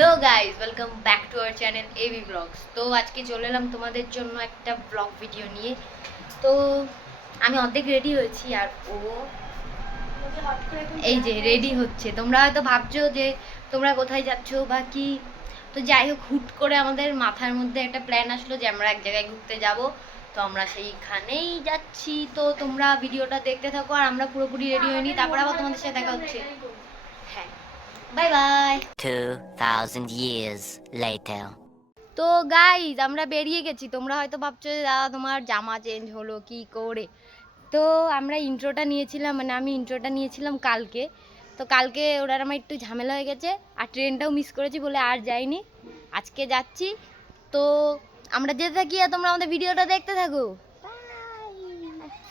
Hello guys, welcome back to our channel A B vlogs. তো আজকে চলে এলাম তোমাদের জন্য একটা ব্লগ ভিডিও নিয়ে। তো আমি অর্ধেক রেডি হয়েছি আর ও এই যে রেডি হচ্ছে। তোমরা হয়তো ভাবছো যে তোমরা কোথায় যাচ্ছো বা কি। তো যাই হোক, হুট করে আমাদের মাথার মধ্যে একটা প্ল্যান আসলো যে আমরা এক জায়গায় ঘুরতে যাব। তো আমরা সেইখানেই যাচ্ছি। তো তোমরা ভিডিওটা দেখতে থাকো আর আমরা পুরোপুরি রেডি হইনি, তারপর আবার তোমাদের সাথে দেখা হচ্ছে। হ্যাঁ, বাই বাই। 2000 years later. তো গাইজ, আমরা বেরিয়ে গেছি। তোমরা হয়তো ভাবছো যে দাদা তোমার জামা চেঞ্জ হলো কি করে। তো আমরা ইন্ট্রোটা নিয়েছিলাম, মানে আমি ইন্ট্রোটা নিয়েছিলাম কালকে। তো কালকে ওটার আমার একটু ঝামেলা হয়ে গেছে আর ট্রেনটাও মিস করেছি বলে আর যাইনি। আজকে যাচ্ছি। তো আমরা যেতে থাকি আর তোমরা আমাদের ভিডিওটা দেখতে থাকো।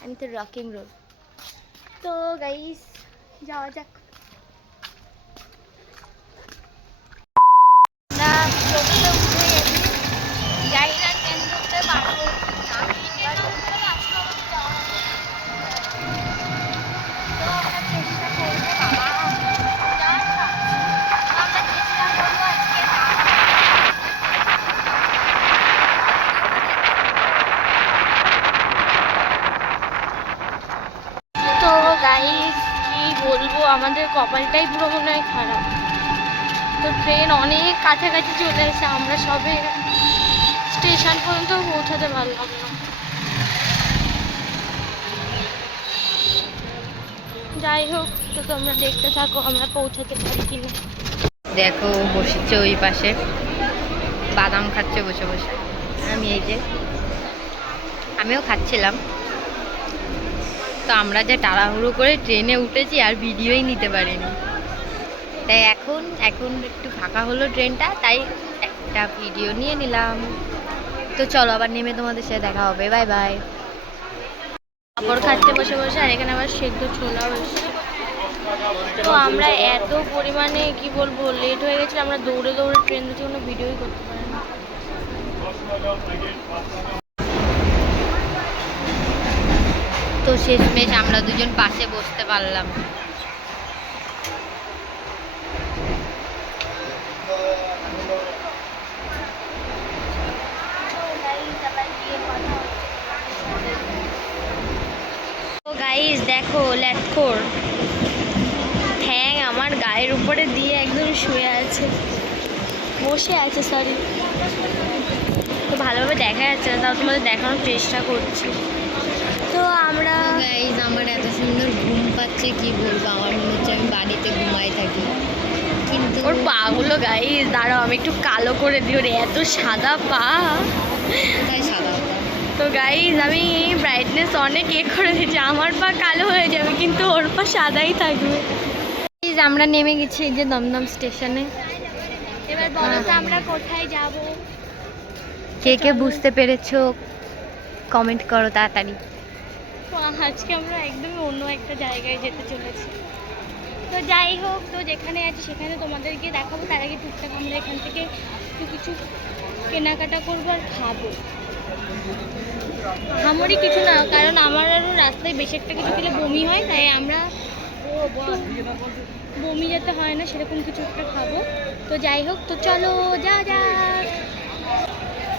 আমি তো রকিং রোড। তো গাইজ, যাওয়া যাক। আমরা টোটোতে উঠে গেছি। জানি না ট্রেন ধরতে পারবো না। তো আমরা চেষ্টা করবো বাবা যাওয়ার তো আমরা চেষ্টা করবো আজকে তো গাইস, কি বলবো, আমাদের কপালটাই পুরো মনে হয় খারাপ। তো ট্রেন অনেক কাছাকাছি চলে এসে আমরা সবে স্টেশন পর্যন্ত পৌঁছাতে পারলাম না। যাই হোক, তো তোমরা দেখতে থাকো আমরা পৌঁছাতে পারি কিনা। দেখো বসেছে ওই পাশে, বাদাম খাচ্ছে বসে বসে। আমি এই যে আমিও খাচ্ছিলাম। তো আমরা যে তাড়াহুড়ো করে ট্রেনে উঠেছি আর ভিডিওই নিতে পারিনি। তাই এখন একটু ফাঁকা হলো ট্রেনটা, তাই একটা ভিডিও নিয়ে নিলাম। তো চলো আবার নেমে তোমাদের সাথে দেখা হবে। Bye bye. পাপড় খাচ্ছে বসে বসে, আর এখানে আবার সেদ্ধ ছোলাও এসছে। তো আমরা এত পরিমাণে কি বলবো লেট হয়ে গেছিল, আমরা দৌড়ে দৌড়ে ট্রেন ধরছি, কোনো ভিডিওই করতে পারি না। তো শেষমেশ আমরা দুজন পাশে বসতে পারলাম। তো গাইস দেখো, ল্যাটখোর ঠ্যাং আমার গায়ের উপরে দিয়ে একদম শুয়ে আছে, বসে আছে, সরি। তো ভালোভাবে দেখা যাচ্ছে না, তাও তোমাদের দেখানোর চেষ্টা করছি। তো আমরা গাইস, আমার এত সুন্দর ঘুম পাচ্ছে কি বলবো, আমার মনে হচ্ছে আমি বাড়িতে ঘুমাই থাকি। কিন্তু ওর পাগুলো গাইস, দাঁড়াও আমি একটু কালো করে দিই, ওর এত সাদা পা, তাই সাদা। তো গাইস, আমি ব্রাইটনেস অনেক করে দিচ্ছি, আমার পা কালো হয়ে যাবে কিন্তু ওর পা সাদাই থাকবে। আমরা নেমে গেছি এই যে দমদম স্টেশনে। এবার বলো তো আমরা কোথায় যাব? কে কে বুঝতে পেরেছো কমেন্ট করো তাড়াতাড়ি। আজকে আমরা একদমই অন্য একটা জায়গায় যেতে চলেছি। তো যাই হোক, তো যেখানে আছি সেখানে তোমাদেরকে দেখাবো। তার আগে টুকটাক আমরা এখান থেকে একটু কিছু কেনাকাটা করবো আর খাবো। আমারই কিছু না, কারণ আমার আরও রাস্তায় বেশি একটা কিছু খেলে বমি হয়, তাই আমরা বমি যাতে হয় না সেরকম কিছু একটা খাবো। তো যাই হোক, তো চলো যা যা।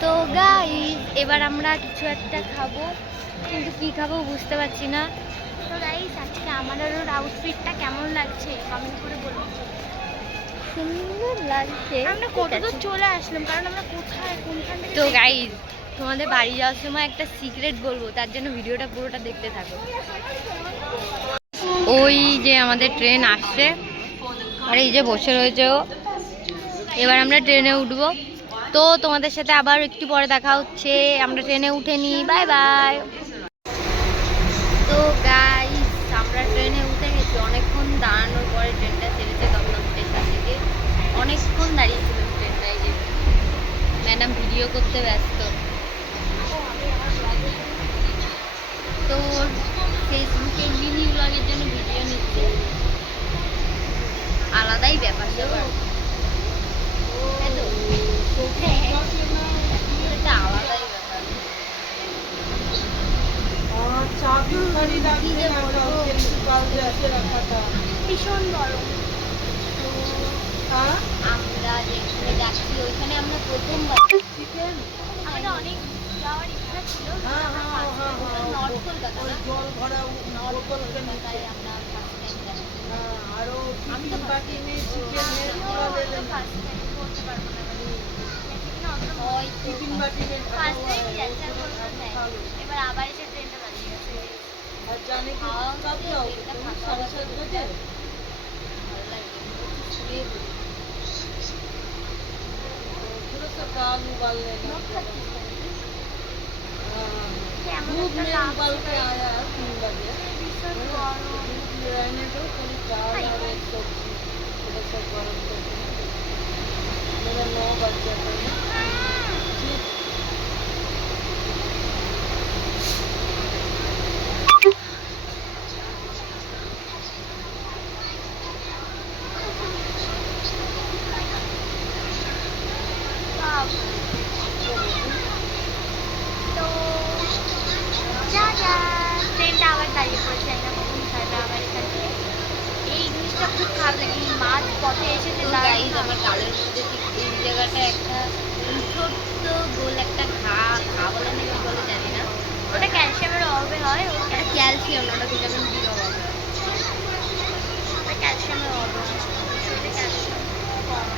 তো গাইস, এবার আমরা কিছু একটা খাবো, কিন্তু কি খাবো বুঝতে পারছি না। তো গাইস, আজকে আমার আর ওর আউটফিটটা কেমন লাগছে কমেন্ট করে বলো। সুন্দর লাগছে। আমরা কত দূর চলে আসলাম, কারণ আমরা কোথায় কোনখান থেকে। তো গাইস, তোমাদের বাড়ি যাওয়ার সময় একটা সিক্রেট বলবো, তার জন্য ভিডিওটা পুরোটা দেখতে থাকো। ওই যে আমাদের ট্রেন আসছে আর এই যে বসে রয়েছে ও। এবার আমরা ট্রেনে উঠবো। তো তোমাদের সাথে আবার একটু পরে দেখা হচ্ছে। আমরা ট্রেনে উঠে নিই, বাই বাই। তো গাইস, আমরা ট্রেনে উঠে গেছি। অনেকক্ষণ দাঁড়ানোর পরে ট্রেনটা ছেড়েছে দমদম স্টেশন থেকে। অনেকক্ষণ দাঁড়িয়েছিলাম ট্রেনটায়, যে ম্যাডাম ভিডিও করতে ব্যস্ত। তো ফেসবুকে মিনি ব্লগের জন্য ভিডিও নিচ্ছে, আলাদাই ব্যাপার স্যাপার। আলাদাই ব্যাপার। ভীষণ গরম। আমরা যেহেতু প্রথমবার চিকেন আমাদের অনেক যাওয়ার ইচ্ছা ছিল নর্থ কলকাতা ওই জল ভরা বোতলকে নিচে আমরা ফার্স্ট টাইম যাচ্ছি আরো টিফিন বাটি নিয়ে চিকেনের পুরো লেলে ফার্স্ট টাইম করতে পারবো না টিফিন বাটি নিয়ে ফার্স্ট টাইম যাচ্ছি আর বলতে চাই এবার আবার এসে ট্রেনটা বাজিয়ে গেছে আর জানি কি কব যাও তুমি 7:30 বাজে ভালো লাগে শুয়ে थोड़ा सा दाल उबाल लेना दूध में उबाल के आया 3 बजे रहने दो थोड़ी दाल और एक सब्जी थोड़ा सा गरम करके मेरा 9 बज जाता है ठीक তো যা যা ট্রেনটা আবার দাঁড়িয়ে পড়েছে একটা কখন ছাড়বে আবার এখান থেকে এই জিনিসটা খুব খারাপ লাগে এই মাঝ পথে এসে যে গাইজ আমার গালের মধ্যে ঠিক এই জায়গাটা একটা ছোট্ট গোল একটা ঘা বলে না কি বলে জানি না, ওটা ক্যালসিয়ামের অভাবে হয় ওটা ক্যালসিয়াম না, ওটা ভিটামিন ডি অভাব। ওটা ক্যালসিয়ামের অভাবে শরীরে ক্যালসিয়াম কম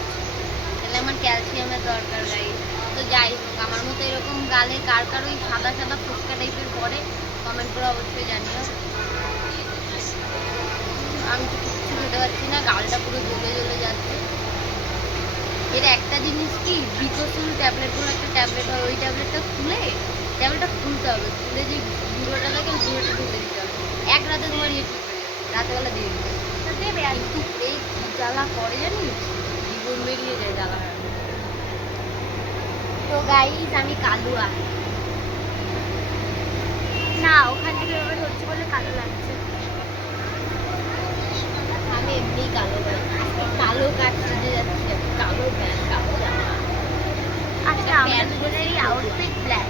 তাহলে আমার ক্যালসিয়ামের দরকার গাইজ। তো যাই হোক, আমার মতো এরকম গালে কার কার ওই সাদা সাদা ফুচকা টাইপের পরে কমেন্ট করে অবশ্যই জানিও। আমি তো কিচ্ছু খেতে পারছি না, গালটা পুরো জ্বলে জ্বলে যাচ্ছে। এর একটা জিনিস কি, বিকোসুল ট্যাবলেট বলে একটা ট্যাবলেট হয়, ওই ট্যাবলেটটা ট্যাবলেটটা খুলতে হবে, খুলে যে গুঁড়োটা থাকে গুঁড়োটা ঢুকে দিতে হবে। এক রাতে তোমার ইয়ে ঠিক হয়ে যাবে, রাতেবেলা দিয়ে দিতে হবে। তো দেবে আর কিন্তু এই কি জ্বালা করে জানিস, জীবন বেরিয়ে যায় জ্বালা। তো গাইজ আমি কালুয়া। না ওখান থেকে এবার হচ্ছে বলে কালো লাগছে আমি এমনি কালো গাই, কালো কাজ সেজে যাচ্ছি, আমি কালো প্যান্ট কালো জামা। আচ্ছা আমাদের দুজনেরই আউটফিট ব্ল্যাক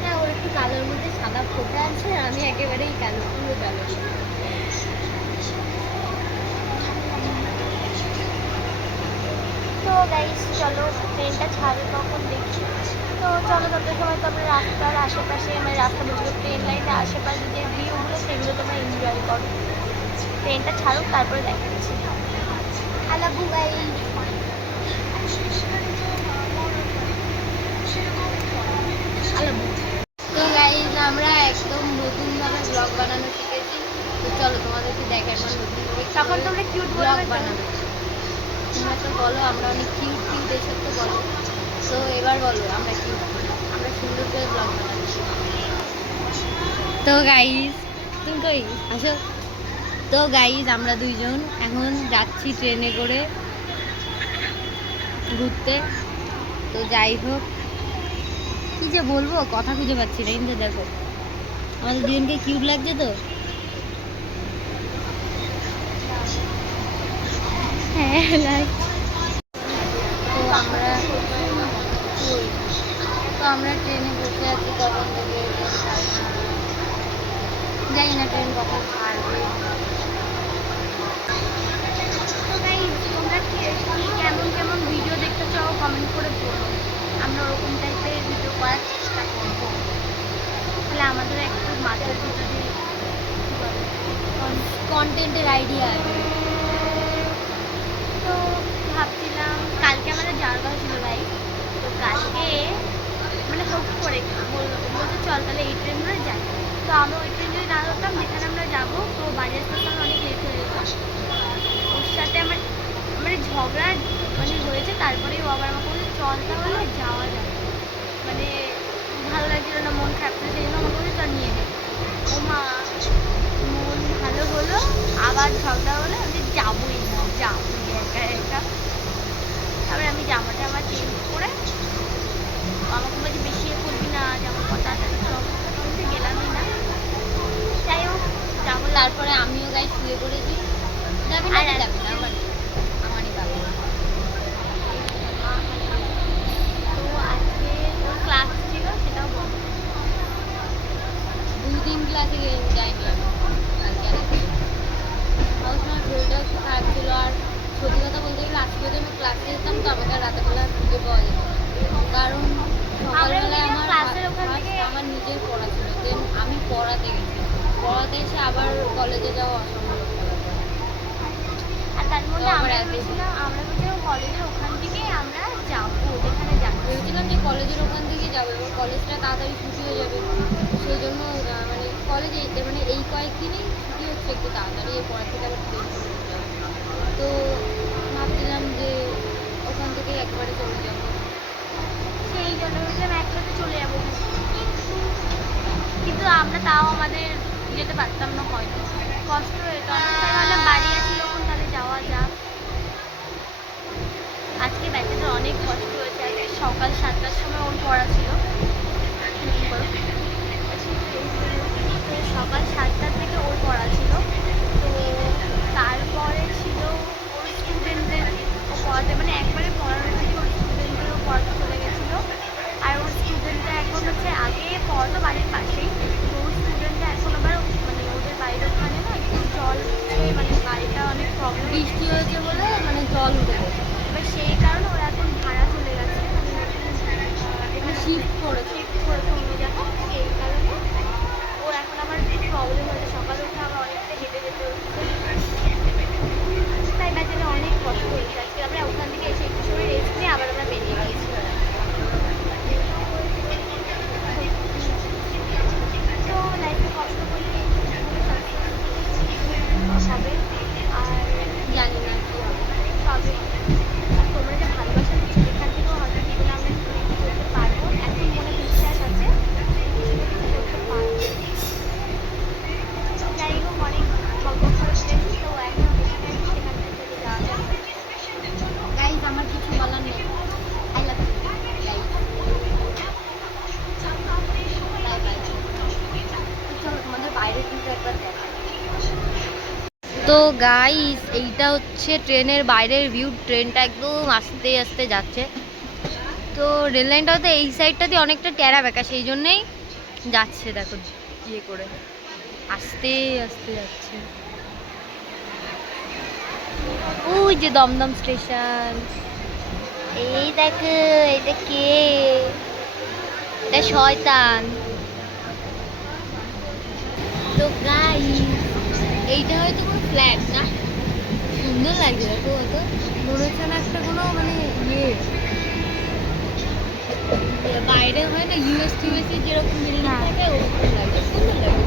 হ্যাঁ, ওর একটু কালোর মধ্যে সাদা ফোঁটা আছে, আমি একেবারেই কালো, পুরো কালো। তো গাইস চলো ট্রেনটা ছাড়ে তখন দেখি। তো চলো তত সময় তো আমরা রাস্তার আশেপাশে মানে রাস্তা বলতে ট্রেন লাইনের আশেপাশে যে ভিউগুলো সেগুলো তোমরা এনজয় করো। ট্রেনটা ছাড়ুক তারপরে দেখাচ্ছি। I love you guys. তো গাইজ আমরা একদম নতুনভাবে ব্লগ বানানো শিখেছি। তো চলো তোমাদেরকে দেখাবো নতুনভাবে তখন তোমরা কিউট ব্লগ বলবে বানানো। তোমরা তো বলো আমরা অনেক কিউট কিউট, এসব তো বলো। তো এবার বলো আমরা কিউট, আমরা সুন্দর করে ব্লগ বানাবো। তো গাইজ তুমি কই আসো। তো গাইজ আমরা দুইজন এখন যাচ্ছি ট্রেনে করে ঘুরতে। তো যাই হোক, কি যে বলবো কথা খুঁজে পাচ্ছি না, কিন্তু দেখো আমাদের দুজনকে কিউট লাগছে। তো হ্যাঁ লাইক তো আমরা ট্রেনে বসে আছি, কখন থেকে জানি না ট্রেন কখন ছাড়বে। তো গাইস তোমরা কেমন কেমন ভিডিও দেখতে চাও কমেন্ট করে বলো। আমরা ওরকম টাইপের ভিডিও করার চেষ্টা করবো। তাহলে আমাদের একটু মাথার ভিতরে কন্টেন্টের আইডিয়া আছে। তো ভাবছিলাম কালকে আমাদের যাওয়ার কথা ছিল ভাই। তো কালকে মানে হুট করে বলতে চল তাহলে এই ট্রেন ধরে যাই। তো আমরা ওই ট্রেন যদি না ধরতাম যেখানে আমরা যাবো তো বাড়ি আসতে আসতে অনেক লেট হয়ে যেত। ওর সাথে আমার মানে ঝগড়া মানে হয়েছে, তারপরেই ও আবার আমাকে বলছে চল তাহলে যাওয়া যায়। মানে ভালো লাগছিল না, মন খারাপ ছিল, সেই জন্য আমাকে বলছে চল নিয়ে নে। ও মা মন ভালো হলো, আবার ঝগড়া হলো, আমি যাবোই না, যাবোই একা একা। তারপরে আমি জামাটা আমার চেঞ্জ করে আমাকে বলছে বেশি করবি না, জামা পর তাড়াতাড়ি সব গেলামই না। যাই হোক যাবো। তারপরে আমিও গাই শুয়ে পড়েছি। যাবে না, যাবে না, আমারই ভালো। তো আজকে ওর ক্লাস ছিল, সেটাও বন্ধ। 2-3 ক্লাসে যাইনি আমি কালকে। আমার শরীরটাও একটু খারাপ ছিল, আর সত্যি কথা বলতে গেলে আজকে আমি ক্লাসে পড়তে যেতাম তো আমাকে আর রাতেরবেলা খুঁজে পাওয়া যেত না। কারণ সকালবেলায় আমার আমার নিজের পড়া ছিল, দেন আমি পড়াতে গেছি, পড়াতে এসে আবার কলেজে যাওয়া অসম্ভব। আর তার মধ্যে তো আবার আমরা এত- ভেবেছিলাম কলেজের ওখান থেকে আমরা যাবো যেখানে যাবো। ভেবেছিলাম যে কলেজের ওখান থেকে যাবে, এবার কলেজটা তাড়াতাড়ি ছুটি হয়ে যাবে, সেই জন্য মানে কলেজে মানে এই কয়েকদিনই ছুটি হচ্ছে একটু তাড়াতাড়ি, এরপর থেকে আবার ট্রেন চলে যাবে। তো ভাবছিলাম যে ওখান থেকে একবারে চলে যাবো। সেই জন্য ভেবেছিলাম একসাথে চলে যাবো, কিন্তু আমরা তাও আমাদের যেতে পারতাম না, হয়তো কষ্ট হতো। তাই ভাবলাম বাড়ি আছি যখন তাহলে যাওয়া যাক। আজকে ব্যাচাদের অনেক কষ্ট হয়েছে। আজকে সকাল 7টার সময় ওর পড়া ছিল, তো সকাল 7টার থেকে ওর পড়া ছিল। তো তারপরে ছিল ওর স্টুডেন্টদের পড়াতে, মানে একবারে পড়ানো থেকে ওর স্টুডেন্টদেরও পড়াতে চলে গেছিলো। আর ওর স্টুডেন্টরা এখন হচ্ছে, আগে পড়াতো বাড়ির পাশেই, তো ওর স্টুডেন্টরা এখন আবার মানে ওদের বাড়ির ওখানে না একটু জল উঠছে, মানে বাড়িটা অনেক প্রবলেম, বৃষ্টি হয়েছে বলে মানে জল উঠে গেছে, এবার সেই কারণে ওরা এখন ভাড়া চলে গেছে, মানে শিফট করেছে। শিফট করেছে অন্য জায়গায়। সেই কারণে ওর এখন আবার প্রবলেম হয়েছে, সকালে উঠে আবার অনেকটা হেঁটে যেতে হচ্ছে। তাই বাজারে অনেক কষ্ট হয়েছে। আজকে আমরা ওখান থেকে এসে একটু সময় রেস্ট নিয়ে আবার আমরা বেরিয়ে গিয়েছি। তো লাইফে কষ্ট করলে হবে, আর জানি না কি হবে। সবে আর তোমরা যে ভালোবাসা দিচ্ছ এখান থেকেও হয়তো জীবনে আমরা কিছু না কিছু করতে পারবো। এখন মনে বিশ্বাস আছে কিছু না কিছু করতে পারবো। যাই হোক, অনেক গল্প করেছেন, তো এখন যেখানে আছি সেখান থেকে চলে যাওয়া যাক। গাইজ আমার কিছু বলার নেই, I love you guys, bye bye. চলো তোমাদের বাইরে কিন্তু একবার দেখা। তো গাইস এইটা হচ্ছে ট্রেনের বাইরের ভিউ, ট্রেনটা একদম আস্তে আস্তে যাচ্ছে। তো রেল লাইনটা তো এই সাইডটাতে অনেকটা টেরা বেঁকা, সেই জন্যেই যাচ্ছে, দেখো ইয়ে করে আস্তে আস্তে যাচ্ছে। ওই যে দমদম স্টেশন, এই দেখো এটা কে, এটা শয়তান। তো গাইস এইটা হয়তো কোনো ফ্ল্যাট না, সুন্দর লাগছে দেখো, হয়তো মনে হচ্ছে না একটা কোনো মানে ইয়ে বাইরে হয় না ইউএস টিউএসি যেরকম বিল্ডিং থাকে ওরকম লাগে, সুন্দর লাগে।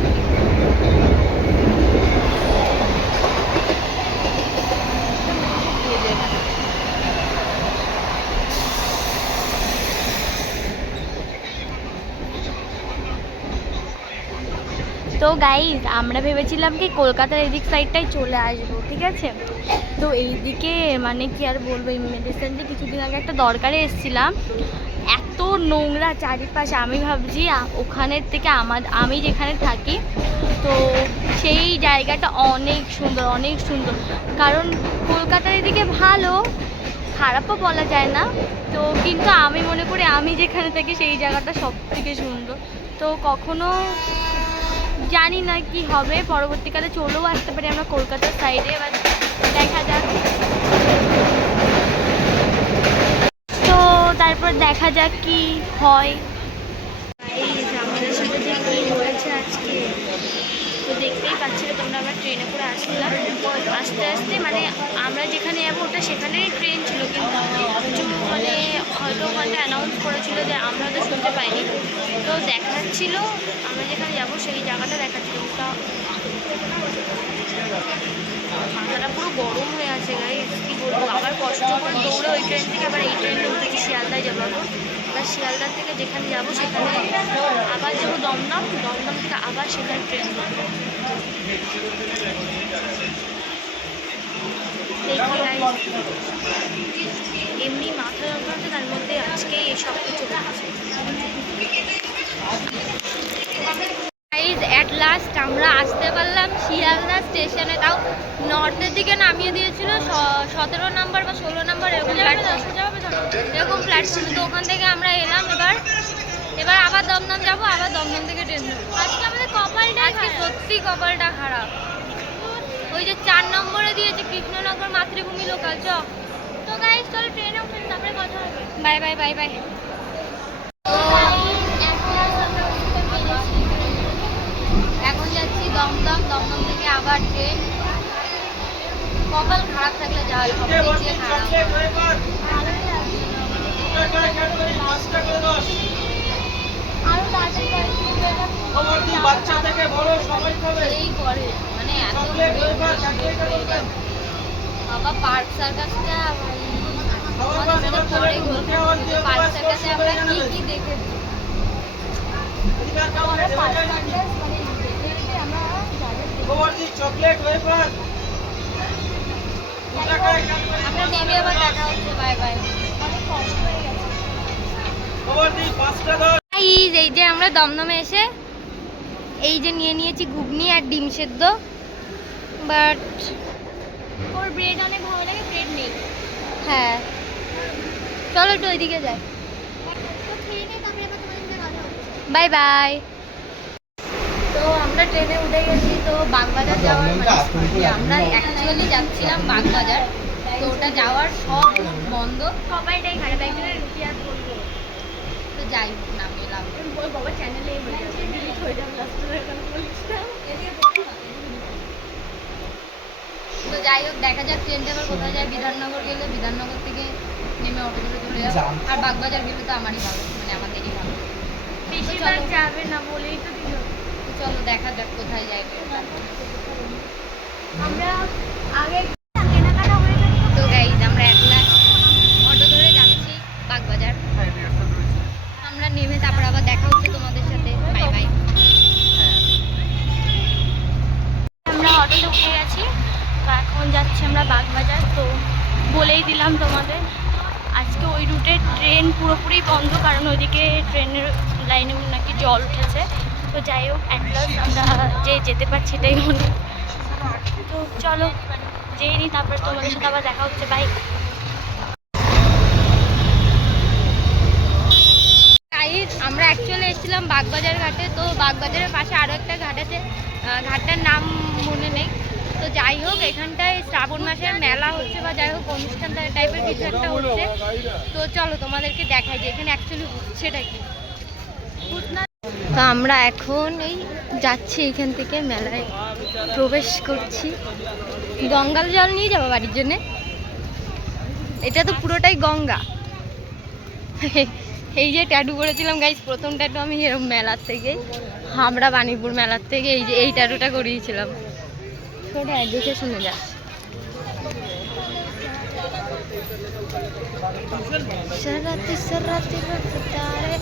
তো গাইজ আমরা ভেবেছিলাম কি কলকাতার এদিক সাইডটাই চলে আসবো, ঠিক আছে। তো এইদিকে মানে কি আর বলবো, এই রিসেন্টলি কিছুদিন আগে একটা দরকারে এসেছিলাম, এত নোংরা চারিপাশে। আমি ভাবছি ওখানের থেকে আমি যেখানে থাকি তো সেই জায়গাটা অনেক সুন্দর, অনেক সুন্দর। কারণ কলকাতার এদিকে ভালো, খারাপও বলা যায় না, তো কিন্তু আমি মনে করি আমি যেখানে থাকি সেই জায়গাটা সব থেকে সুন্দর। তো কখনো জানি না কি হবে, পরবর্তীকালে চলেও আসতে পারি আমরা কলকাতার সাইডে, এবার দেখা যাক। তো তারপর দেখা যাক কি হয়। আমাদের সাথে যে কি হয়েছে আজকে, তো দেখতেই পাচ্ছিলে তোমরা, আমরা ট্রেনে করে আসছিলাম, আস্তে আস্তে মানে আমরা যেখানে যাবো ওটা সেখানে ট্রেন ছিল, কিন্তু কিছু মানে হয়তো ওখানটা অ্যানাউন্স করেছিল যে আমরা তো শুনতে পাইনি। তো দেখাচ্ছিল আমরা যেখানে যাবো সেই জায়গাটা দেখাচ্ছিল, ওটা মাথাটা পুরো গরম হয়ে আছে গাইস, কী বলবো। আবার কষ্ট করে দৌড়ে ওই ট্রেন থেকে আবার এই ট্রেনে উঠেছি, শিয়ালদায় যাবো এখন। এবার শিয়ালদার থেকে যেখানে যাবো সেখানে আবার যাবো দমদম, দমদম থেকে আবার সেখানে ট্রেন ধরবো। দেখি গাইস, এমনি মাথা যন্ত্রণা, তার মধ্যে আজকে এসব কিছু হচ্ছে। গাইজ অ্যাট লাস্ট আমরা আসতে পারলাম শিয়ালদা স্টেশনে, তাও নর্থের দিকে নামিয়ে দিয়েছিল 17 নাম্বার বা 16 নাম্বার এরকম প্ল্যাটফর্মে। তো ওখান থেকে আমরা এলাম, এবার আবার দমদম যাবো, আবার দমদম থেকে ট্রেন ধরবো। আজকে আমাদের কপালটা, আজকে সত্যি কপালটা খারাপ। ওই যে 4 নম্বরে দিয়েছে কৃষ্ণনগর মাতৃভূমি লোকাল, চ তো গাইস চলো ট্রেনে উঠে তারপরে কথা হবে। Bye bye bye bye. এখন যাচ্ছি দমদম, দমদম থেকে আবার ট্রেন। কপাল খারাপ থাকলে যা হয়, সব দিক দিয়ে খারাপ। আরো তাড়াতাড়ি বাচ্চা থেকে বড় সবাই খাবে। এই করে মানে এত বাবা পার্ক সার্কাসটা ভাই আমাদের সাথে পরে ঘুরতে পার্ক সার্কাসে আমরা কি দেখেছি। চকলেট ওয়েফার আমরা নেমে আবার দেখা হচ্ছে। Bye bye. এই যে আমরা দমদমে এসে এই যে নিয়ে নিয়েছি ঘুগনি আর ডিম সেদ্ধ, বাট ওর ব্রেড অনেক ভালো লাগে, ব্রেড নেই। হ্যাঁ চলো একটু ওইদিকে যাই। তো খেয়ে নে তারপরে আবার তোমাদের সাথে কথা হবে। Bye bye. তো আমরা ট্রেনে উঠে গেছি। তো বাগবাজার যাওয়ার মানে আমরা অ্যাকচুয়ালি যাচ্ছিলাম বাগবাজার, তো ওটা যাওয়ার সব বন্ধ। সবাইটাই খাবে, একজনের রুটি আর বলবো তো যাই হোক না মেলাম। ওই বাবা চ্যানেলে হয়ে যাবে, ডিলিট হয়ে যাবে লাস্টের কথা বলিস না। তো যাই হোক দেখা যাক ট্রেনটা এবার কোথায় যায়। বিধাননগর গেলে বিধাননগর থেকে নেমে অটো ধরে চলে যাবো, আর বাগবাজার গেলে তো আমারই ভালো, মানে আমাদেরই ভালো। বেশিরভাগ যাবে না বলেই তো দিল। তো চলো দেখা যাক কোথায় যায় ট্রেনটা। আমরা আগে কেনাকাটা হয়ে গেছে। তো গাইজ আমরা একলা অটো ধরে যাচ্ছি বাগবাজার। আমরা নেমে তারপর আবার দেখা হচ্ছে তোমাদের সাথে। Bye bye. আমরা অটোতে উঠে গেছি, তো এখন যাচ্ছি আমরা বাগবাজার। তো বলেই দিলাম তোমাদের আজকে ওই রুটে ট্রেন পুরোপুরি বন্ধ, কারণ ওইদিকে ট্রেনের লাইনে নাকি জল উঠেছে। তো যাই হোক অ্যাটলাস আমরা যে যেতে পারছি এটাই মনে। তো চলো যেই নি, তারপর তোমাদের সাথে আবার দেখা হচ্ছে। বাই। গাইজ আমরা অ্যাকচুয়ালি এসেছিলাম বাগবাজার ঘাটে। তো বাগবাজারের পাশে আরও একটা ঘাট আছে, ঘাটটার নাম মনে নেই। তো যাই হোক এখানটায় শ্রাবণ মাসের মেলা হচ্ছে, বা যাই হোক অনুষ্ঠান টাইপের কিছু একটা হচ্ছে। তো চলো তোমাদেরকে দেখাই যে এখানে অ্যাকচুয়ালি হচ্ছেটা কি। তো আমরা এখন এই যাচ্ছি এখান থেকে মেলায় প্রবেশ করছি। গঙ্গার জল নিয়ে যাবো বাড়ির জন্যে। এটা তো পুরোটাই গঙ্গা। এই যে ট্যাটু করেছিলাম গাইজ, প্রথম ট্যাটু আমি এরকম মেলার থেকে, হাবড়া বাণীপুর মেলার থেকে এই যে এই ট্যাটুটা করিয়েছিলাম। ছোট দেখে শুনে যা। সরাতে সরাতে তারে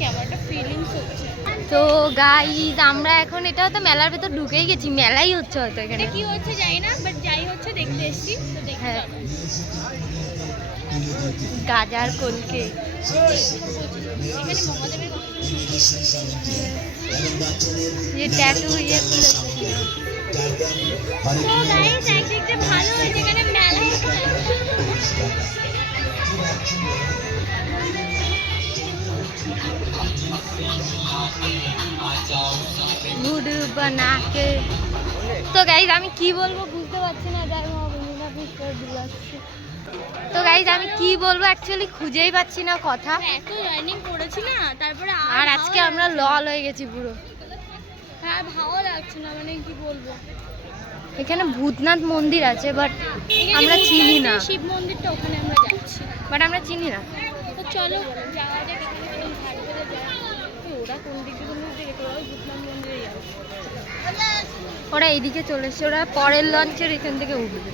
ক্যামেরাটা ফিলিংস হচ্ছে। তো গাইজ আমরা এখন এটা হয়তো মেলার ভেতর ঢুকেই গেছি, মেলাই হচ্ছে হয়তো এখানে। এটা কি হচ্ছে জানি না, বাট যাই হচ্ছে দেখতে এসেছি। তো দেখতে হ্যাঁ যাবো। গাজার কলকে এখানে মহাদেবের যে ট্যাটু ইয়ে খুলে তো গাইস একদিক দিয়ে ভালো হয়েছে, এখানে মেলা হচ্ছে। মুড বানাকে। তো গাইজ আমি কি বলবো বুঝতে পারছি না। যাই তো গাইজ আমি কি বলবো অ্যাকচুয়ালি খুঁজেই পাচ্ছি না কথা। এত জার্নি করেছি না, তারপরে আর আজকে আমরা লল হয়ে গেছি পুরো। হ্যাঁ ভালো লাগছে না, মানে কি বলবো। এখানে ভূতনাথ মন্দির আছে, বাট আমরা চিনি না। শিব মন্দিরটা ওখানে আমরা যাচ্ছি, বাট আমরা চিনি না। তো চলো যাওয়া যাক। এখানে কেমন থাকবে তো যাই। ওরা কোন দিকে গেছে? ওরা ভূতনাথ মন্দিরে যাবে। ওরা এইদিকে চলে এসছে, ওরা পরের লঞ্চের এখান থেকে উঠবে।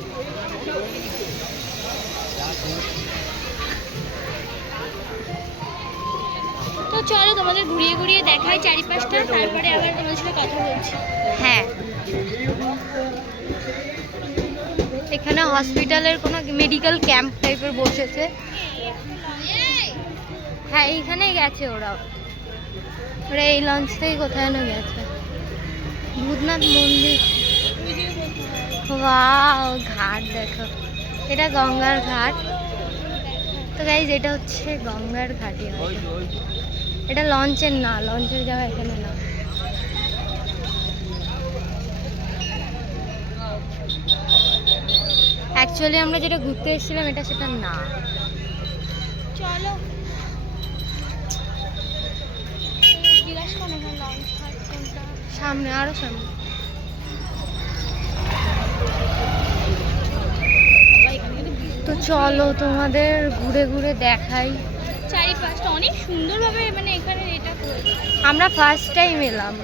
তো চলো তোমাদের ঘুরিয়ে ঘুরিয়ে দেখাই চারিপাশটা, তারপরে আবার তোমাদের সাথে কথা বলছি। হ্যাঁ এখানে হসপিটালের কোনো মেডিকেল ক্যাম্প টাইপের বসেছে। হ্যাঁ এইখানেই গেছে ওরা, ওরা এই লঞ্চ থেকে কোথায় না গেছে। ভূতনাথ মন্দির, ওয়াও ঘাট দেখো, এটা গঙ্গার ঘাট। তো গাইজ এটা হচ্ছে গঙ্গার ঘাটই, এটা লঞ্চের না, লঞ্চের জায়গা এখানে না। অ্যাকচুয়ালি আমরা যেটা ঘুরতে এসেছিলাম এটা সেটা না। চলো জিজ্ঞাসা করো না লঞ্চ ঘাট কোনটা। সামনে, আরো সামনে। তো চলো তোমাদের ঘুরে ঘুরে দেখাই। চারিপাশটা অনেক সুন্দরভাবে মানে এখানে এটা করেছে। আমরা ফার্স্ট টাইম এলাম।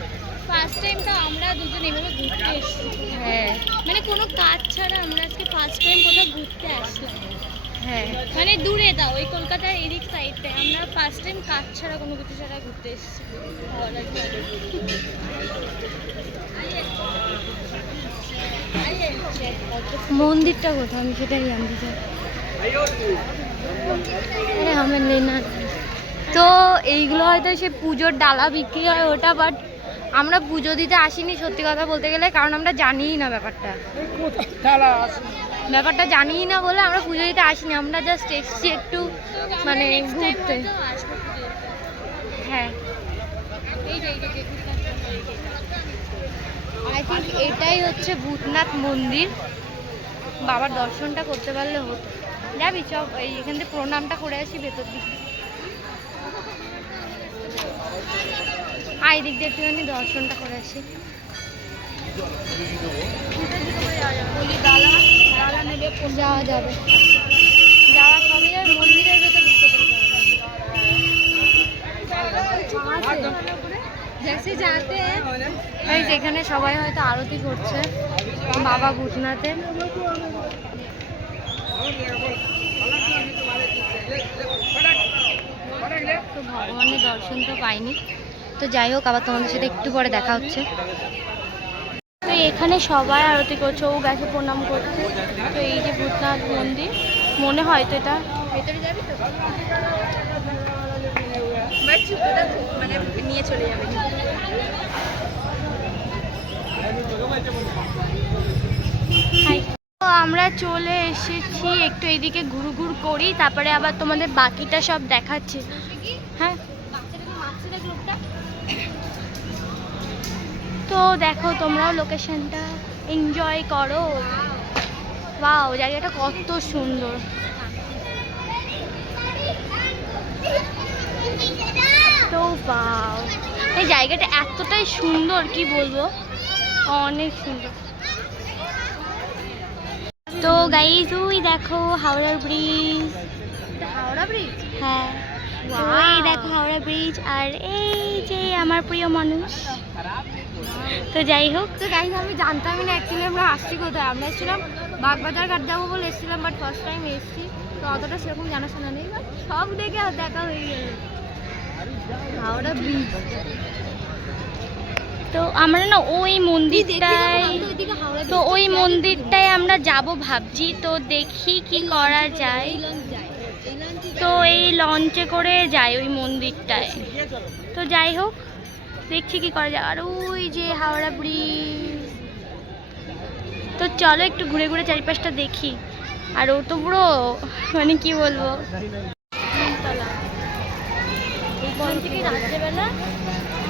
ফার্স্ট টাইমটা আমরা দুজন এভাবে ঘুরতে এসেছি, হ্যাঁ মানে কোনো কাজ ছাড়া আমরা আজকে ফার্স্ট টাইম কোথাও ঘুরতে আসলাম। হ্যাঁ, মানে দূরে দাও ওই কলকাতার এদিক সাইডটায় আমরা ফার্স্ট টাইম কাজ ছাড়া কোনো কিছু ছাড়া ঘুরতে এসেছি। মন্দিরটা কোথায় আমি সেটাই জানতে চাই। আরে আমার নেই না। তো এইগুলো হয়তো সে পুজোর ডালা বিক্রি হয় ওটা, বাট আমরা পুজো দিতে আসিনি সত্যি কথা বলতে গেলে, কারণ আমরা জানিই না ব্যাপারটা। ব্যাপারটা জানিই না বলে আমরা পুজো দিতে আসিনি, আমরা জাস্ট এসছি একটু মানে ঘুরতে। হ্যাঁ, আই থিঙ্ক এটাই হচ্ছে ভূতনাথ মন্দির। বাবার দর্শনটা করতে পারলে হতো। যাবি চল, এই এখান থেকে প্রণামটা করে আসি ভেতর দিকে। এই দিক দিয়ে একটুখানি দর্শনটা করে আসি। যাওয়া যাবে, যাওয়া সবই যাবে, মন্দিরের ভেতর ঢুকতে পারবে। এখানে সবাই হয়তো আরতি করছে বাবা ভূতনাথের। তো ভগবানের দর্শন তো পাইনি, তো যাই হোক আবার তোমাদের সাথে একটু পরে দেখা হচ্ছে। তো এখানে সবাই আরতি করছে, ও গেছে প্রণাম করছে। তো এই যে ভূতনাথ মন্দির মনে হয়, তো এটা ভেতরে যাবি তো মানে নিয়ে চলে যাবে। তো আমরা চলে এসেছি, একটু এইদিকে ঘুরঘুর করি, তারপরে আবার তোমাদের বাকিটা সব দেখাচ্ছি। হ্যাঁ, তো দেখো তোমরাও লোকেশনটা এনজয় করো। ওয়াও, জায়গাটা কত সুন্দর। তো ওয়াও, এই জায়গাটা এতটাই সুন্দর কি বলবো, অনেক সুন্দর। তো গাইজ ওই দেখো হাওড়া ব্রিজ। হাওড়া ব্রিজ, হ্যাঁ ওই দেখো হাওড়া ব্রিজ, আর এই যে আমার প্রিয় মানুষ। তো যাই হোক, তো গাইজ আমি জানতামই না অ্যাকচুয়ালি আমরা আসছি কোথায়। আমরা এসেছিলাম বাগবাজার ঘাট যাবো বলে এসেছিলাম, বাট ফার্স্ট টাইম এসেছি, তো অতটা সেরকম জানাশোনা নেই, বাট সব দেখে দেখা হয়ে গেল। হাওড়া ব্রিজ, তো আমরা না ওই মন্দিরটায়, তো ওই মন্দিরটায় আমরা যাব ভাবছি, তো দেখি কি করা যায়। তো এই লঞ্চে করে যাই ওই মন্দিরটায়। তো যাই হোক দেখছি কি করা যায়। আর ওই যে হাওড়া ব্রিজ, তো চলো একটু ঘুরে ঘুরে চারিপাশটা দেখি। আর ও তো পুরো মানে কি বলবো, এইখান থেকে রাত্রেবেলা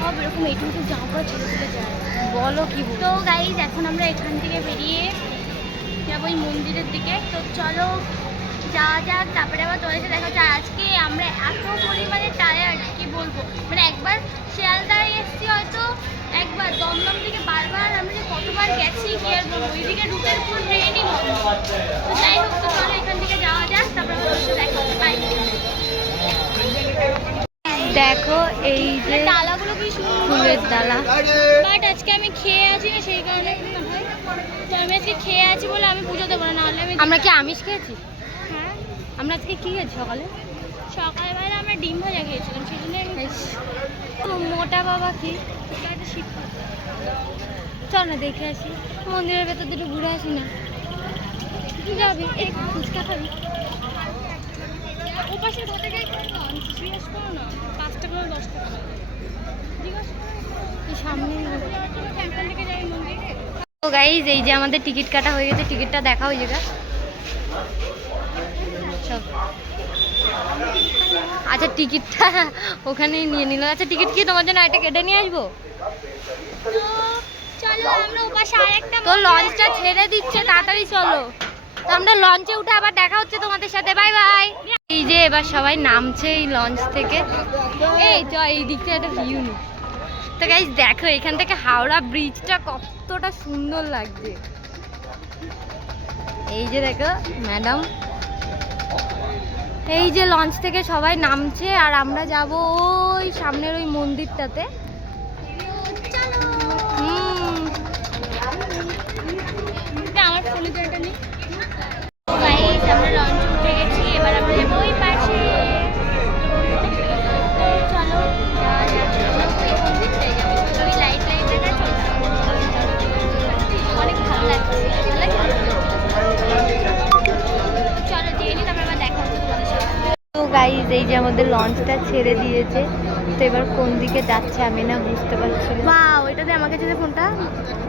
সব এরকম এইটুকু জামা পড়া ছেলে ছেলে যায়, বলো কি। তো গাইজ এখন আমরা এখান থেকে বেরিয়ে যাবো ওই মন্দিরের দিকে। তো চলো যাওয়া যাক, তারপরে আবার তোদের সাথে দেখা হচ্ছে। আজকে আমরা এত পরিমাণে টায়ার্ড কি বলবো, মানে একবার শিয়ালদায় এসেছি হয়তো, একবার দমদম থেকে বারবার আমরা যে কতবার গেছি কি আর বলবো, ওইদিকে রুটের কোনো ট্রেনই বন্ধ। তো যাই হোক, তো চলো এখান থেকে যাওয়া যাক, তারপরে তোদের সাথে দেখা হচ্ছে। বাই। দেখো এই যে ডালাগুলো কি ফুলের ডালা, বাট আজকে আমি খেয়ে আছি না, সেই কারণে না হয়। তো আমি আজকে খেয়ে আছি বলে আমি পুজো দেবো না, নাহলে আমি। আমরা কি আমিষ খেয়েছি? হ্যাঁ, আমরা আজকে কি খেয়েছি সকালে? সকালবেলা আমরা ডিম ভাজা খেয়েছিলাম, সেই জন্য আমি। তো মোটা বাবা কি, এটা একটা শীত। চল না দেখে আসি, মন্দিরের ভেতর দুটো ঘুরে আসি না। তুই যাবি? এই ফুচকা খাবি? ও পাশে ঘাটে যাই না, জিজ্ঞেস করো না, 5 টাকা করে 10 টাকা লাগে। জিজ্ঞেস করো এই সামনে। টেম্পল থেকে যাই মন্দিরে। তো গাইজ এই যে আমাদের টিকিট কাটা হয়ে গেছে, টিকিটটা দেখা হয়ে যাবে। আচ্ছা টিকিটটা ওখানেই নিয়ে নিল। আচ্ছা টিকিট কি তোমার জন্য একটা কেটে নিয়ে আসবো? তো চলো আমরা ও পাশে আরেকটা। তো লঞ্চটা ছেড়ে দিচ্ছে, তাড়াতাড়ি চলো। তো আমরা লঞ্চে উঠে আবার দেখা হচ্ছে তোমাদের সাথে, বাই বাই। এই যে এবার সবাই নামছে এই লঞ্চ থেকে, এই চ এই দিক থেকে একটা ভিউ নি। তো গাইস দেখো এখান থেকে হাওড়া ব্রিজটা কতটা সুন্দর লাগছে। এই যে দেখো ম্যাডাম, এই যে লঞ্চ থেকে সবাই নামছে আর আমরা যাব ওই সামনের ওই মন্দিরটাতে। আমার ফোনে তো এটা নেই। গাইস আমরা লঞ্চ উঠে গেছি, এবার আমরা যাবো ওই পাশে। চলো যাওয়া যাক, ওই মন্দিরটাই যাবো। ওই লাইট লাইট দেখা অনেক ভালো লাগছে, ভালো লাগছে। চলো দিয়ে নি, তারপর আবার দেখা হচ্ছে তোমাদের সাথে। তো গাইস এই যে আমাদের লঞ্চটা ছেড়ে দিয়েছে, তো এবার কোন দিকে যাচ্ছে আমি না বুঝতে পারছি না। বা ওইটা দিয়ে আমাকে যেতে ফোনটা,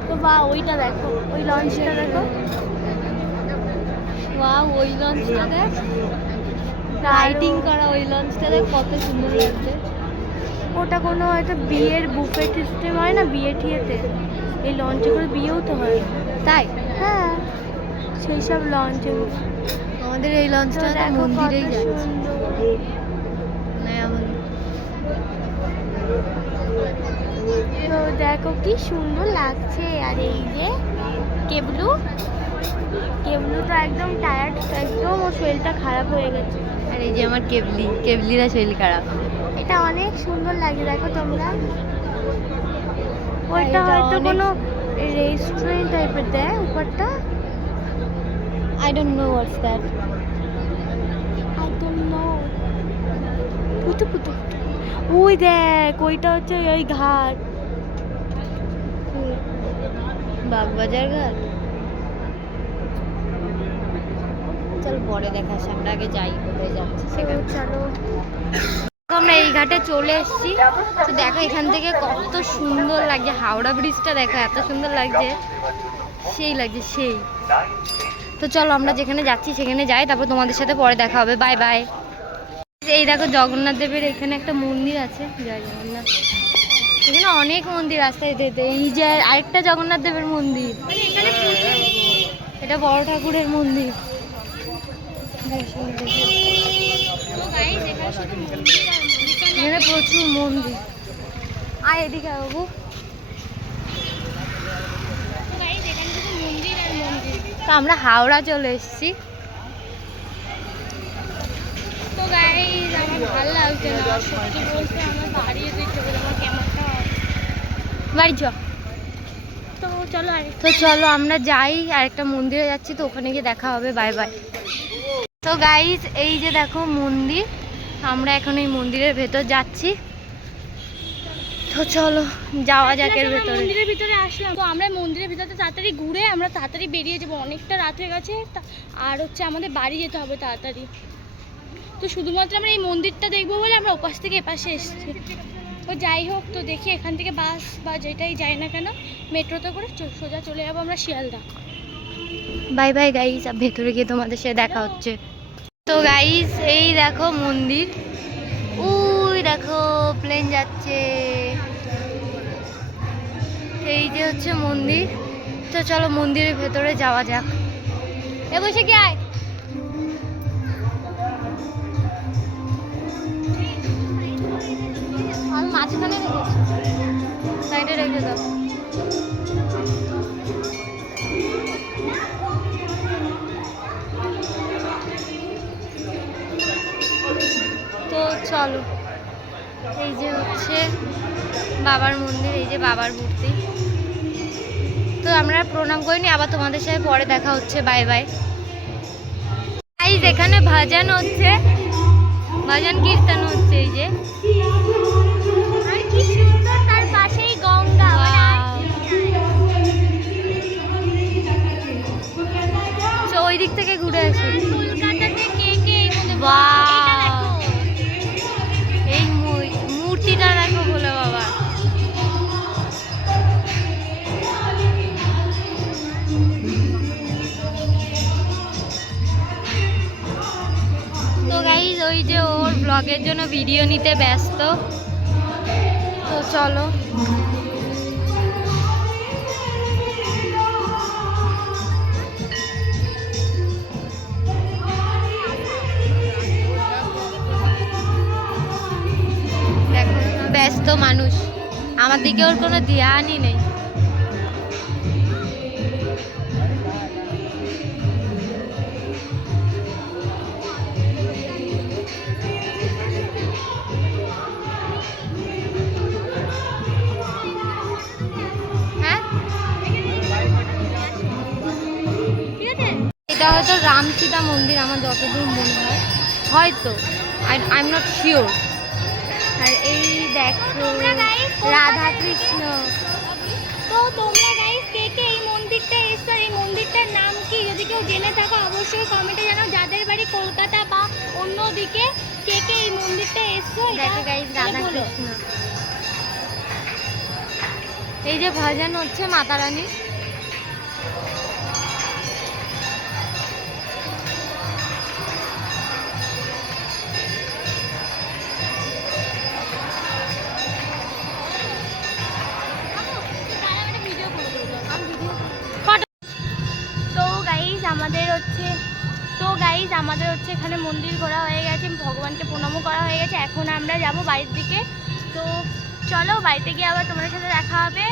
তো বা ওইটা দেখো, ওই লঞ্চটা দেখো। ওয়াও ওই লঞ্চটা দেখ, রাইডিং করা ওই লঞ্চটা দেখ কত সুন্দর লাগছে। ওটা কোনো হয়তো বিয়ের বুফে সিস্টেম হয় না বিয়ে ঠিয়েতে, এই লঞ্চে করে বিয়েও তো হয়। তাই হ্যাঁ সেই সব লঞ্চে আমাদের এই লঞ্চটা তো মন্দিরেই যাচ্ছে। তো দেখো কি সুন্দর লাগছে। আর এই যে কেবলু, কেবলু তো একদম টায়ার্ড, একদম ওর শরীরটা খারাপ হয়ে গেছে। আর এই যে আমার কেবলি, কেবলিরা শরীর খারাপ। এটা অনেক সুন্দর লাগে দেখো তোমরা। ওইটা এটা হয়তো অনেক কোনো রেস্টুরেন্ট টাইপের দেয় উপরটা। I don't know what's that. I don't know. পুতু পুতু, ওই দেখ ওইটা হচ্ছে ওই ঘাট, বাগবাজার ঘাট। চল পরে দেখাস, আমরা আগে যাই কোথায় যাচ্ছি সেখানে। চলো আমরা এই ঘাটে চলে এসেছি। তো দেখো এখান থেকে কত সুন্দর লাগছে, হাওড়া ব্রিজটা দেখো এত সুন্দর লাগছে, সেই লাগছে সেই। তো চলো আমরা যেখানে যাচ্ছি সেখানে যাই, তারপর তোমাদের সাথে পরে দেখা হবে, বাই বাই। এই দেখো জগন্নাথ দেবের এখানে একটা মন্দির আছে, জয় জগন্নাথ। এখানে অনেক মন্দির রাস্তায় যেতে যেতে। এই যে আরেকটা জগন্নাথ দেবের মন্দির, এটা বড় ঠাকুরের মন্দির। এখানে প্রচুর মন্দির। আয় এদিকে বাবু। তো আমরা হাওড়া চলে এসেছি। তো গাইস আমার ভালো লাগছে না সত্যি বলতে, আমার বাড়িয়ে দিতে হবে আমার ক্যামেরাটা। বাড়ি চ। তো চলো তো চলো আমরা যাই, আরেকটা মন্দিরে যাচ্ছি, তো ওখানে গিয়ে দেখা হবে, বাই বাই। তো গাইস এই যে দেখো মন্দির, আমরা এখন এই মন্দিরের ভেতর যাচ্ছি। তো চলো যাওয়া যাক এর ভেতরে। মন্দিরের ভিতরে আসলাম, তো আমরা মন্দিরের ভিতরে তাড়াতাড়ি ঘুরে আমরা তাড়াতাড়ি বেরিয়ে যাবো, অনেকটা রাত হয়ে গেছে। আর হচ্ছে আমাদের বাড়ি যেতে হবে তাড়াতাড়ি। তো শুধুমাত্র আমরা এই মন্দিরটা দেখবো বলে আমরা ওপাশ থেকে এপাশে এসেছি। তো যাই হোক, তো দেখি এখান থেকে বাস বা যেটাই যাই না কেন মেট্রোতে করে সোজা চলে যাবো আমরা শিয়ালদা। বাই বাই গাইস, আর ভেতরে গিয়ে তোমাদের সাথে দেখা হচ্ছে। তো গাইস এই দেখো মন্দির, ওই দেখো প্লেন যাচ্ছে, এই যে হচ্ছে মন্দির। তো চলো মন্দিরের ভেতরে যাওয়া যাক। এ বসে কি আয়, আমি মাঝখানে রেখেছি, সাইডে রেখে দাও। তো চলো এই যে হচ্ছে বাবার মন্দির, এই যে বাবার মূর্তি। তো আমরা প্রণাম করিনি, আবার তোমাদের সাথে পরে দেখা হচ্ছে, বাই বাই। গাইস এখানে ভজন হচ্ছে, ভজন কীর্তন হচ্ছে, এই যে আর কি সুন্দর, তার পাশেই গঙ্গা। তো ওই দিক থেকে ঘুরে আসি। কলকাতাতে কে কে বাহ, এই মূর্তিটা দেখো বলে বাবা। তো গাইস ওই যে ওর ব্লগের জন্য ভিডিও নিতে ব্যস্ত। তো চলো মানুষ, আমার দিকে ওর কোনো ধ্যানই নেই। হ্যাঁ, এটা হয়তো রামসীতা মন্দির আমার যতদূর মনে হয়, হয়তো আই এম নট শিওর। আর এই দেখো রাধা কৃষ্ণ। তো তোমরা গাইস কে কে এই মন্দিরটা এসছো, এই মন্দিরটার নাম কি যদি কেউ জেনে থাকো অবশ্যই কমেন্টে জানাও। যাদের বাড়ি কলকাতা বা অন্য দিকে কে কে এই মন্দিরটা এসছো দেখো গাইস রাধা কৃষ্ণ। এই যে ভজন হচ্ছে মাতা রানী। আমাদের হচ্ছে এখানে মন্দির ঘোরা হয়ে গেছে, ভগবানকে প্রণামও করা হয়ে গেছে। এখন আমরা যাব বাড়ির দিকে। তো চলো বাড়িতে গিয়ে আবার তোমাদের সাথে দেখা হবে।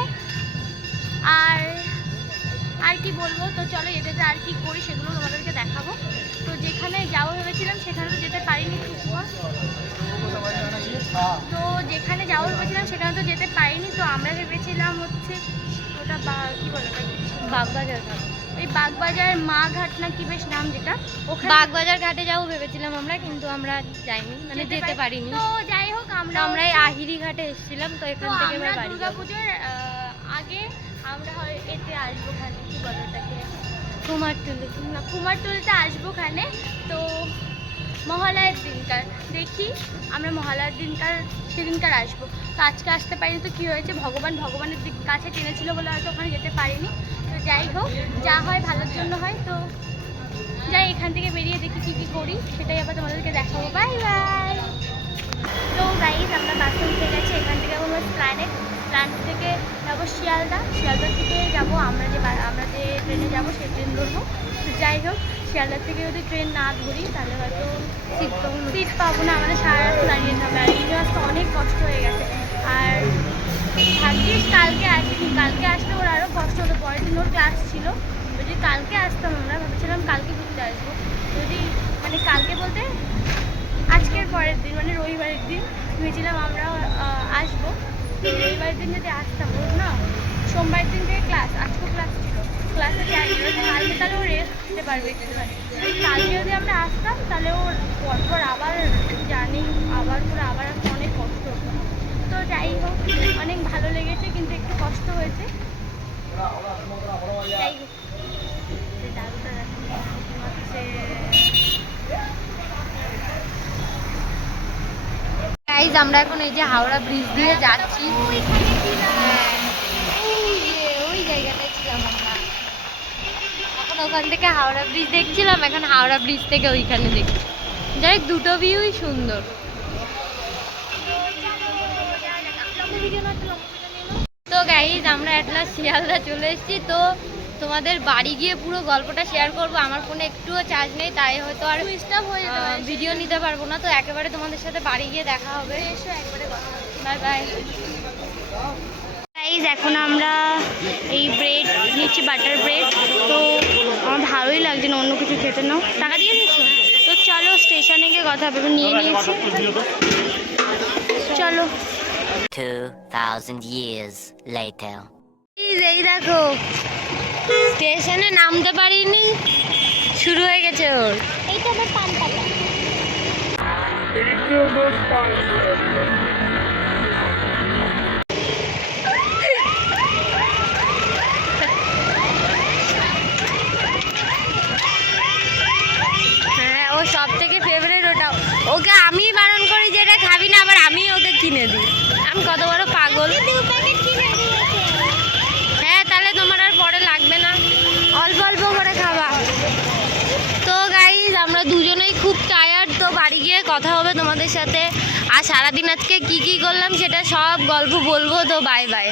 আর কি বলবো, তো চলো যেতে আর কি করি সেগুলো তোমাদেরকে দেখাবো। তো যেখানে যাবো ভেবেছিলাম সেখানে তো যেতে পারিনি, তো যেখানে যাবো ভেবেছিলাম সেখানে তো যেতে পারিনি। তো আমরা ভেবেছিলাম হচ্ছে ওটা কি বলে বাগবাজার ঘাট, ওই বাগবাজার মা ঘাট না কি বেশ নাম, যেটা ওখানে বাগবাজার ঘাটে যাবো ভেবেছিলাম আমরা, কিন্তু আমরা যাইনি, মানে যেতে পারিনি। তো যাই হোক আমরা এই আহিরি ঘাটে এসেছিলাম, তো এখান থেকে এবার বাড়ি যাবো। দুর্গাপুজোর আগে আমরা এতে আসবো, খানে কি বলে ওটাকে, কুমারটুলিতে আসবো খানে। তো মহালয়ের দিনকার দেখি আমরা মহালয়ের সেদিনকার আসবো। তো আজকে আসতে পারিনি, তো কী হয়েছে ভগবানের কাছে টেনেছিল বলে হয়তো ওখানে যেতে পারিনি। তো যাই হোক, যা হয় ভালোর জন্য হয়। তো যাই এখান থেকে বেরিয়ে দেখি কী করি, সেটাই আবার তোমাদেরকে দেখাবো। Bye bye. তো গাইজ আমরা বাসে উঠে গেছি, এখান থেকে যাবো প্ল্যানেট থেকে যাবো শিয়ালদা থেকে যাবো আমরা যে ট্রেনে যাবো সেই ট্রেন ধরবো। তো যাই হোক, শিয়ালদার থেকে যদি ট্রেন না ধরি তাহলে হয়তো সিট পাবো না, আমাদের সারা রাত দাঁড়িয়ে থাকবে। আর এই রাস্তা অনেক কষ্ট হয়ে গেছে। আর ভাগ্যিস কালকে আসিনি, কালকে আসলে ওর আরও কষ্ট হতো। পরের দিন ওর ক্লাস ছিল, যদি কালকে আসতাম আমরা ভেবেছিলাম কালকে ঘুরতে আসবো। যদি মানে কালকে বলতে আজকের পরের দিন, মানে রবিবারের দিন ভেবেছিলাম আমরা আসবো। রবিবারের দিন যদি আসতাম, ওর না সোমবারের দিন থেকে ক্লাস, আজকেও ক্লাস ছিল, ক্লাসে যাই কালকে, তাহলে ও রেস্ট দিতে পারবে একটুখানি। কালকে যদি আমরা আসতাম তাহলে ওর পরপর আবার জানি আবার আসতে অনেক কষ্ট হতো। তো যাই হোক, অনেক ভালো লেগেছে, কিন্তু একটু কষ্ট হয়েছে। যাই হোক, গাইজ আমরা এখন এই যে হাওড়া ব্রিজ দিয়ে যাচ্ছি, ওই জায়গাটায় ছিলাম আমরা। এখন ওখান থেকে হাওড়া ব্রিজ দেখছিলাম, এখন হাওড়া ব্রিজ থেকে ওইখানে দেখছি। যাই হোক, দুটো ভিউই সুন্দর। তো গাইজ আমরা এটলাস্ট শিয়ালদা চলে এসেছি। তো তোমাদের বাড়ি গিয়ে পুরো গল্পটা শেয়ার করব। আমার ফোনে একটুও চার্জ নেই, তাই হয়তো আর ভিডিও নিতে পারবো না। তো একেবারে তোমাদের সাথে বাড়ি গিয়ে দেখা হবে। Bye bye. গাইজ এখন আমরা এই ব্রেড নিচ্ছি, বাটার ব্রেড। তো আমার ভালোই লাগছে না অন্য কিছু খেতে। নাও, টাকা দিয়ে দিচ্ছ? তো চলো স্টেশনে গিয়ে কথা হবে। নিয়ে নিয়েছি, চলো। 2000 years later. এই দেখো, স্টেশনে নামতে পারিনি, শুরু হয়ে গেছে ওর। এইটা আমার পান পাতা। হ্যাঁ, ও সব থেকে ফেভারিট ওটা। ওকে আমি বারণ করি যে এটা খাবি না, আবার আমি ওকে কিনে দিই। আমি কত বড় পাগল। হ্যাঁ, তাহলে তোমার আর পরে লাগবে না, অল্প অল্প করে খাবা। তো গাইজ আমরা দুজনেই খুব টায়ার্ড, তো বাড়ি গিয়ে কথা হবে তোমাদের সাথে। আর সারাদিন আজকে কি করলাম সেটা সব গল্প বলবো। তো বাই বাই।